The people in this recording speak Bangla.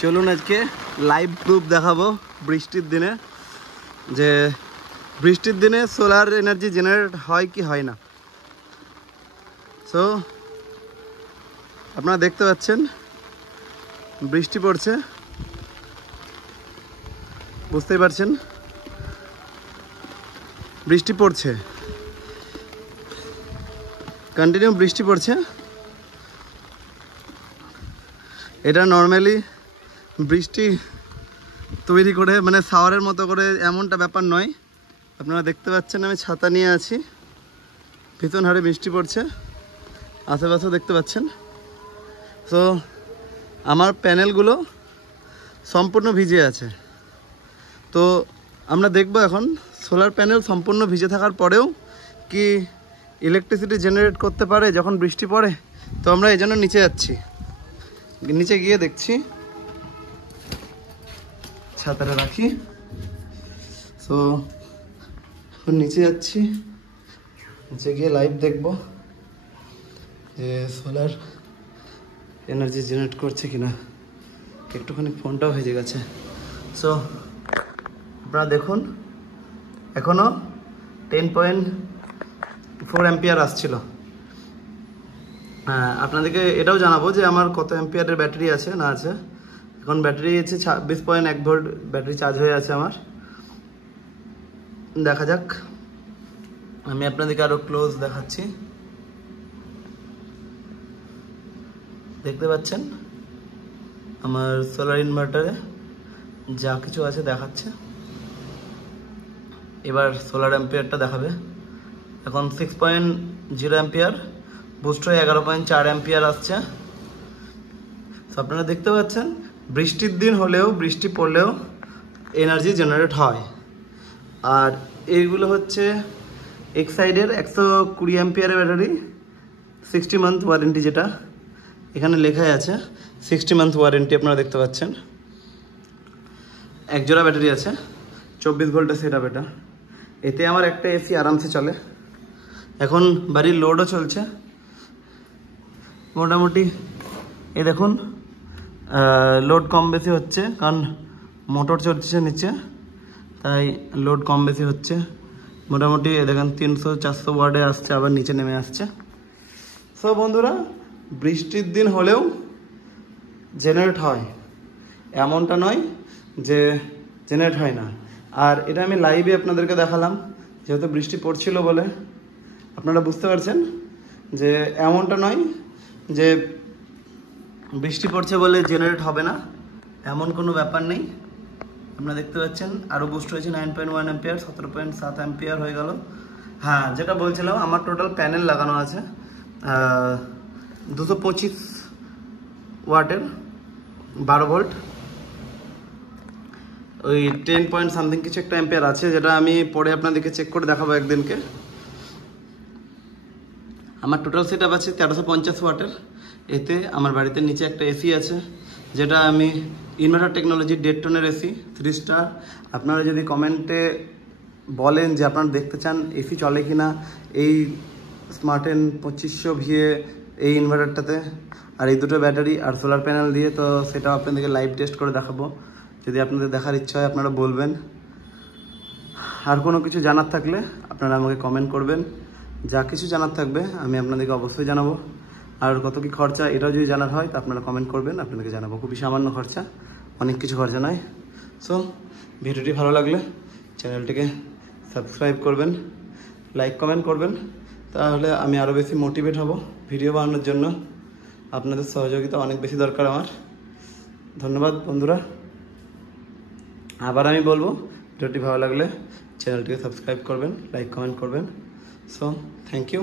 চলুন আজকে লাইভ প্রুফ দেখাবো বৃষ্টির দিনে যে বৃষ্টির দিনে সোলার এনার্জি জেনারেট হয় কি হয় না। সো আপনারা দেখতে পাচ্ছেন বৃষ্টি পড়ছে, বুঝতেই পারছেন বৃষ্টি পড়ছে, কন্টিনিউ বৃষ্টি পড়ছে। এটা নর্মালি বৃষ্টি তৈরি করে মানে শাওয়ারের মতো করে এমনটা ব্যাপার নয়। আপনারা দেখতে পাচ্ছেন আমি ছাতা নিয়ে আছি, ভীষণ হারে বৃষ্টি পড়ছে, আশেপাশেও দেখতে পাচ্ছেন। তো আমার প্যানেলগুলো সম্পূর্ণ ভিজে আছে। তো আমরা দেখব এখন সোলার প্যানেল সম্পূর্ণ ভিজে থাকার পরেও কি ইলেকট্রিসিটি জেনারেট করতে পারে যখন বৃষ্টি পড়ে। তো আমরা এই জন্য নিচে যাচ্ছি, নিচে গিয়ে দেখছি, ছাতাটা রাখি। তো এখন নিচে যাচ্ছি, নিচে গিয়ে লাইভ দেখব যে সোলার এনার্জি জেনারেট করছে কিনা। একটুখানি ফোনটাও ভেজে গেছে। সো আপনারা দেখুন এখনও 10.4 অ্যাম্পিয়ার আসছিল। হ্যাঁ, আপনাদেরকে এটাও জানাবো যে আমার কত অ্যাম্পিয়ারের ব্যাটারি আছে না আছে। এখন ব্যাটারি আছে 26.1 ভোল্ট ব্যাটারি চার্জ হয়ে আছে আমার। দেখা যাক, আমি আপনাদেরকে আরো ক্লোজ দেখাচ্ছি। দেখতে পাচ্ছেন আমার সোলার ইনভার্টারে যা কিছু আছে দেখাচ্ছে। এবার সোলার অ্যাম্পিয়ারটা দেখাবে। এখন 6.0 অ্যাম্পিয়ার, বুস্ট হয়ে 11.4 অ্যাম্পিয়ার আসছে। আপনারা দেখতে পাচ্ছেন বৃষ্টির দিন হলেও বৃষ্টি পড়লেও এনার্জি জেনারেট হয়। আর এইগুলো হচ্ছে এক্সাইডের 120 অ্যাম্পিয়ারের ব্যাটারি, 60 মান্থ ওয়ারেন্টি, যেটা এখানে লেখাই আছে 60 মান্থ ওয়ারেন্টি। আপনারা দেখতে পাচ্ছেন এক জোড়া ব্যাটারি আছে, 24 ভোল্টের সেট আপ এটা। এতে আমার একটা এসি আরামসে চলে। এখন বাড়ির লোডও চলছে মোটামুটি। এই দেখুন লোড কম বেশি হচ্ছে, কারণ মোটর চলছে নিচে, তাই লোড কম বেশি হচ্ছে মোটামুটি। দেখেন 300-400 ওয়াটে আসছে, আবার নিচে নেমে আসছে। সো বন্ধুরা, বৃষ্টির দিন হলেও জেনারেট হয়, এমনটা নয় যে জেনারেট হয় না। আর এটা আমি লাইভে আপনাদেরকে দেখালাম, যেহেতু বৃষ্টি পড়ছিল বলে আপনারা বুঝতে পারছেন যে এমনটা নয় যে বৃষ্টি পড়ছে বলে জেনারেট হবে না, এমন কোনো ব্যাপার নেই। আপনারা দেখতে পাচ্ছেন আরও বুস্ট হয়েছে 9.1 অ্যাম্পিয়ার, 17.7 অ্যাম্পিয়ার হয়ে গেল। হ্যাঁ, যেটা বলছিলাম আমার টোটাল প্যানেল লাগানো আছে 225 ওয়াটের 12 ভোল্ট, ওই 10 পয়েন্ট সামথিং কিছু একটা অ্যাম্পিয়ার আছে, যেটা আমি পরে আপনাদেরকে চেক করে দেখাবো একদিনকে। আমার টোটাল সেট আপ আছে 1350 ওয়াটের। এতে আমার বাড়িতে নিচে একটা এসি আছে, যেটা আমি ইনভার্টার টেকনোলজি 1.5 টনের এসি 3 স্টার। আপনারা যদি কমেন্টে বলেন যে আপনারা দেখতে চান এসি চলে কি না এই স্মার্টেন 2500 ভিএ এই ইনভার্টারটাতে, আর এই দুটো ব্যাটারি আর সোলার প্যানেল দিয়ে, তো সেটাও আপনাদেরকে লাইভ টেস্ট করে দেখাবো। যদি আপনাদের দেখার ইচ্ছা হয় আপনারা বলবেন। আর কোনো কিছু জানার থাকলে আপনারা আমাকে কমেন্ট করবেন, যা কিছু জানার থাকবে আমি আপনাদেরকে অবশ্যই জানাবো। আর কত কি খরচা এটাও যদি জানার হয় তো আপনারা কমেন্ট করবেন, আপনাদেরকে জানাবো। খুবই সামান্য খরচা, অনেক কিছু খরচা নয়। সো ভিডিওটি ভালো লাগলে চ্যানেলটিকে সাবস্ক্রাইব করবেন, লাইক কমেন্ট করবেন, তাহলে আমি আরও বেশি মোটিভেট হব ভিডিও বানানোর জন্য। আপনাদের সহযোগিতা অনেক বেশি দরকার আমার। ধন্যবাদ বন্ধুরা। আবার আমি বলবো, ভিডিওটি ভালো লাগলে চ্যানেলটিকে সাবস্ক্রাইব করবেন, লাইক কমেন্ট করবেন। So thank you.